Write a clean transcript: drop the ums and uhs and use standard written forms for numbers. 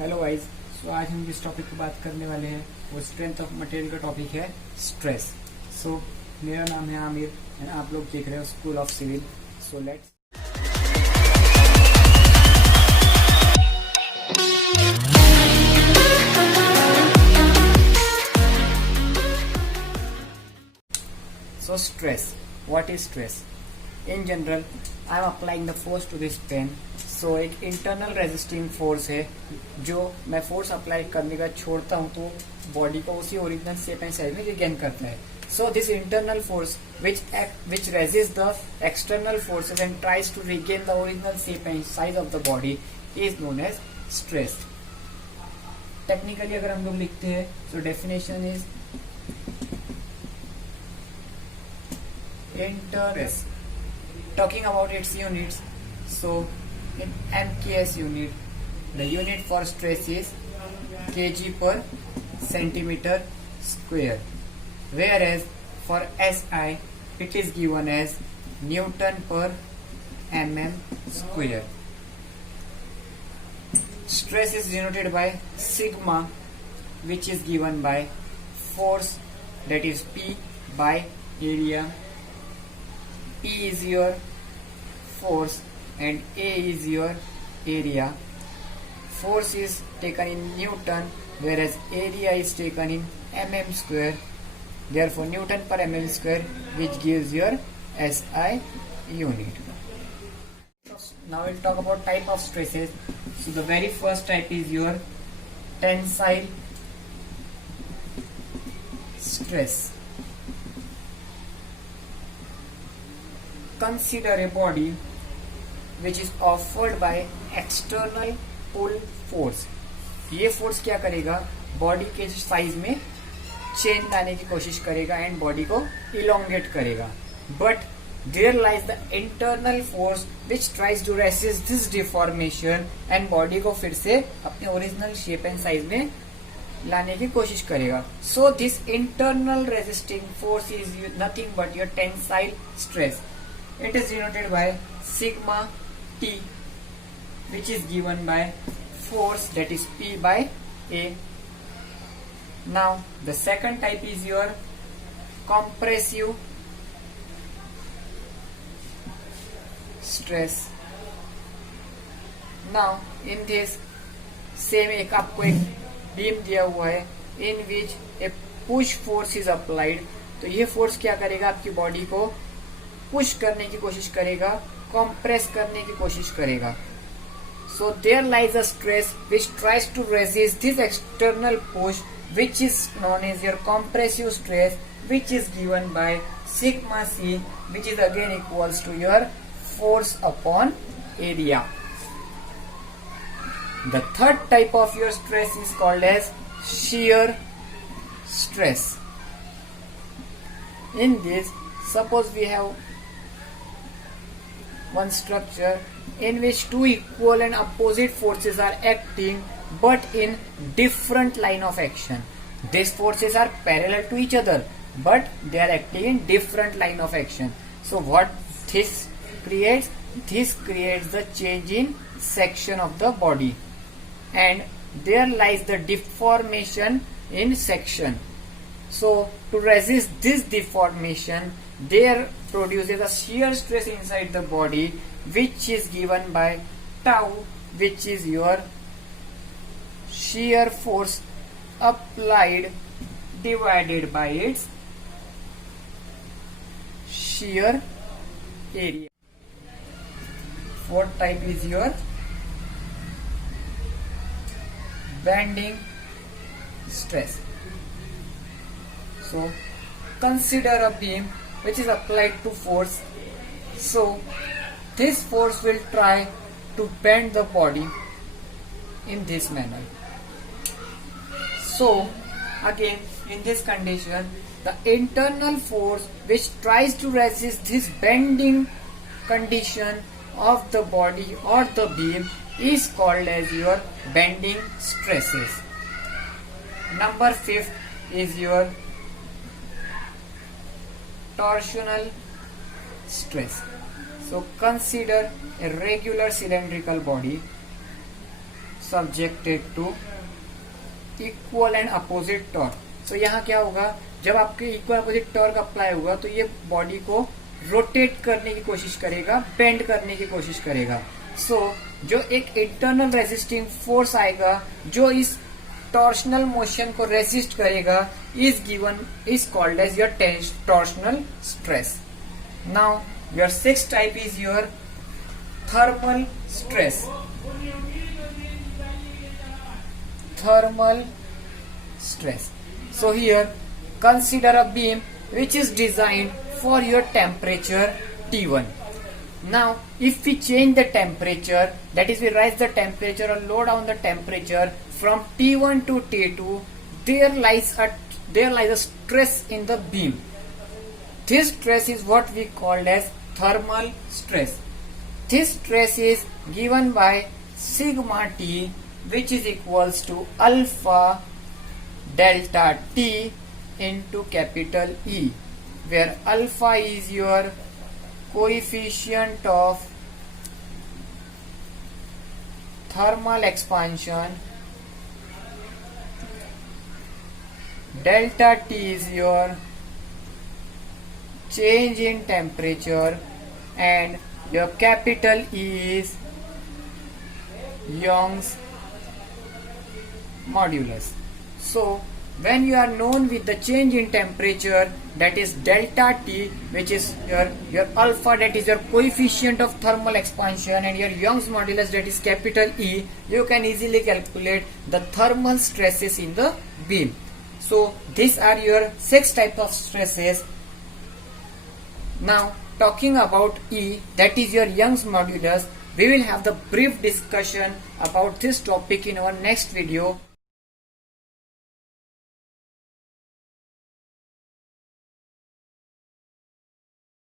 Hello guys. सो आज हम जिस टॉपिक की बात करने वाले हैं वो स्ट्रेंथ ऑफ मटेरियल का टॉपिक है स्ट्रेस। सो मेरा नाम है आमिर एंड आप लोग देख रहे हो school of civil. So let's stress. What is stress? In general, I am applying the force to this pen. So एक internal resisting force है जो मैं force apply करने का छोड़ता हूँ तो body को उसी original shape and size में regain करता है. So this internal force which resists the external forces and tries to regain the original shape and size of the body is known as stress. Technically अगर हम लोग लिखते हैं so definition is stress. Talking about its units, so in MKS unit, the unit for stress is kg per centimeter square, whereas for SI it is given as Newton per mm square. Stress is denoted by sigma, which is given by force, that is P by area. P is your force and A is your area. Force is taken in Newton, whereas area is taken in mm square. Therefore Newton per mm square, which gives your SI unit. Now we'll talk about type of stresses. So the very first type is your tensile stress. Consider a body which is offered by external pull force. ये force क्या करेगा, body के size में change लाने की कोशिश करेगा and body को इलोंगेट करेगा. But there lies the internal force which tries to resist this deformation and body को फिर से अपने ओरिजिनल शेप एंड साइज में लाने की कोशिश करेगा. So this internal resisting force is nothing but your tensile stress. It is denoted by sigma T, which is given by force, that is P by A. Now the second type is your compressive stress. Now in this same एक आपको एक beam दिया हुआ है in which a push force is applied. तो ये force क्या करेगा, आपकी बॉडी को पुश करने की कोशिश करेगा, कंप्रेस करने की कोशिश करेगा. So there lies a stress which tries to resist this external push, which is known as your compressive stress, which is given by sigma C, which is again equals to your force upon area. The third type of your stress is called as shear stress. In this, suppose we have one structure in which two equal and opposite forces are acting but in different line of action. These forces are parallel to each other but they are acting in different line of action. So what this creates? This creates the change in section of the body and there lies the deformation in section. So to resist this deformation, there produces a shear stress inside the body, which is given by tau, which is your shear force applied divided by its shear area. Fourth type is your bending stress. So consider a beam which is applied to force. So this force will try to bend the body in this manner. So again in this condition, the internal force which tries to resist this bending condition of the body or the beam is called as your bending stresses. Number 5 is your torsional stress. So consider a regular cylindrical body. subjected to equal and opposite torque. So यहाँ क्या होगा, जब आपके equal opposite torque apply होगा तो ये body को rotate करने की कोशिश करेगा, बेंड करने की कोशिश करेगा. सो जो एक इंटरनल रेजिस्टिंग फोर्स आएगा जो इस टॉर्शनल मोशन को रेजिस्ट करेगा is called as your torsional stress. Now your sixth type is your thermal stress. Thermal stress. So here consider a beam which is designed for your temperature T1. Now if we change the temperature, that is we rise the temperature or lower down the temperature from T1 to T2, there lies a stress in the beam. This stress is what we called as thermal stress. This stress is given by sigma T, which is equals to alpha delta T into capital E, where alpha is your coefficient of thermal expansion, delta T is your change in temperature, and your capital E is Young's modulus. So when you are known with the change in temperature, that is delta T, which is your alpha, that is your coefficient of thermal expansion, and your Young's modulus, that is capital E, you can easily calculate the thermal stresses in the beam. So these are your 6 types of stresses. Now talking about E, that is your Young's modulus, we will have the brief discussion about this topic in our next video.